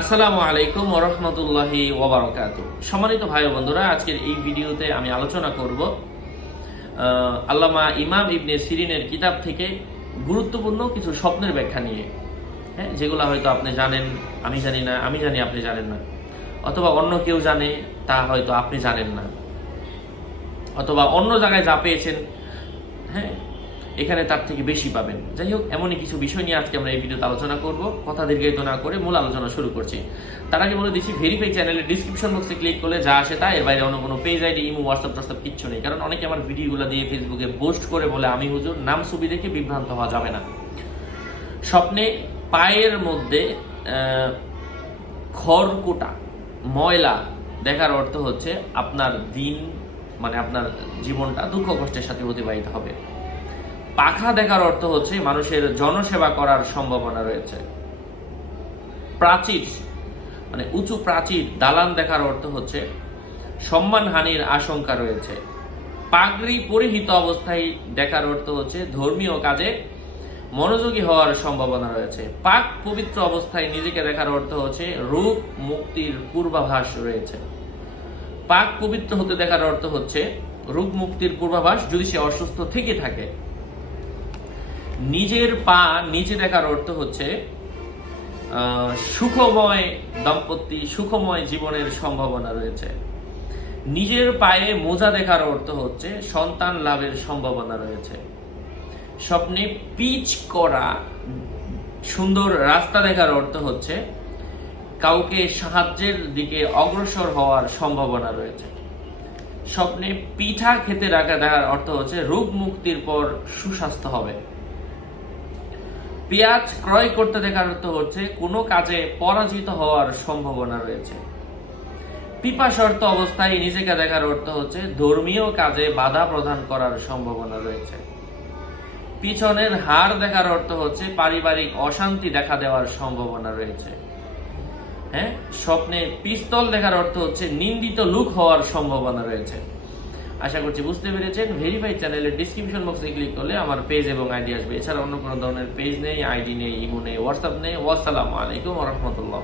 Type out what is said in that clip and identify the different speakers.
Speaker 1: আসসালামু আলাইকুম ওরহমতুল্লাহি ওবরাকাতু সম্মানিত ভাই বন্ধুরা, আজকের এই ভিডিওতে আমি আলোচনা করব আল্লামা ইমাম ইবনে সিরিনের কিতাব থেকে গুরুত্বপূর্ণ কিছু স্বপ্নের ব্যাখ্যা নিয়ে। হ্যাঁ যেগুলো হয়তো আপনি জানেন, আমি জানি না, আমি জানি আপনি জানেন না। অথবা অন্য কেউ জানে, তা হয়তো আপনি জানেন না। অথবা অন্য জায়গায় যা পেয়েছেন হ্যাঁ এখানে তার থেকে বেশি পাবেন। যাই হোক, এমনই কিছু বিষয় নিয়ে আজকে আমরা এই ভিডিওতে আলোচনা করব। কথা দীর্ঘায়িত না করে মূল আলোচনা শুরু করছি। তার আগে বলে দিচ্ছি ভেরিফাই চ্যানেলের ডিসক্রিপশন বক্সে ক্লিক করলে যা আসে তা এর বাইরে অন্য কোনো পেজ আইডি ইমো হোয়াটসঅ্যাপ টাটসঅ্যাপ কিচ্ছু নেই। কারণ অনেকে আমার ভিডিওগুলো দিয়ে ফেসবুকে পোস্ট করে বলে, আমি হুজুর নাম, ছবি দেখে বিভ্রান্ত হওয়া যাবে না। স্বপ্নে পায়ের মধ্যে খড়কুটা, ময়লা দেখার অর্থ হচ্ছে আপনার দিন মানে আপনার জীবনটা দুঃখ কষ্টের সাথে অতিবাহিত হবে। পাখা দেখার অর্থ হচ্ছে মানুষের জনসেবা করার সম্ভাবনা রয়েছে। প্রাচীর মানে উঁচু প্রাচীর, দালান দেখার অর্থ হচ্ছে সম্মানহানির আশঙ্কা রয়েছে। পাগড়ি পরিহিত অবস্থায় দেখার অর্থ হচ্ছে ধর্মীয় কাজে মনোযোগী হওয়ার সম্ভাবনা রয়েছে। পাক পবিত্র অবস্থায় নিজেকে দেখার অর্থ হচ্ছে রূপ মুক্তির পূর্বাভাস রয়েছে। পাক পবিত্র হতে দেখার অর্থ হচ্ছে রূপ মুক্তির পূর্বাভাস, যদি সে অসুস্থ থেকে থাকে নিজের পা নিচে দেখার অর্থ হচ্ছে সুখময় দম্পতি, সুখময় জীবনের সম্ভাবনা রয়েছে। নিজের পায়ে মোজা দেখার অর্থ হচ্ছে, সন্তান লাভের সম্ভাবনা রয়েছে। স্বপ্নে পিচ করা, সুন্দর রাস্তা দেখার অর্থ হচ্ছে, কাউকে সাহায্যের দিকে অগ্রসর হওয়ার সম্ভাবনা রয়েছে। স্বপ্নে পিঠা খেতে রাখা দেখার অর্থ হচ্ছে, রোগ মুক্তির পর সুস্বাস্থ্য হবে। পেঁয়াজ ক্রয় করতে দেখার অর্থ হচ্ছে, কোনো কাজে পরাজিত হওয়ার সম্ভাবনা রয়েছে। পিপাসর্ত অবস্থায় নিজেকে দেখার অর্থ হচ্ছে, ধর্মীয় কাজে বাধা প্রদান করার সম্ভাবনা রয়েছে। পিছনের হাড় দেখার অর্থ হচ্ছে, পারিবারিক অশান্তি দেখা দেওয়ার সম্ভাবনা রয়েছে। হ্যাঁ? স্বপ্নে পিস্তল দেখার অর্থ হচ্ছে, নিন্দিত লুক হওয়ার সম্ভাবনা রয়েছে। আশা করছি বুঝতে পেরেছেন। ভেরিফাই চ্যানেলের ডিসক্রিপশন বক্সে ক্লিক করলে আমার পেজ এবং আইডি আসবে। এছাড়া অন্য কোনো ধরনের পেজ নেই আইডি নেই ইমো নেই হোয়াটসঅ্যাপ নেই। ওয়াসালামু আলাইকুম রহমতুল্লাহ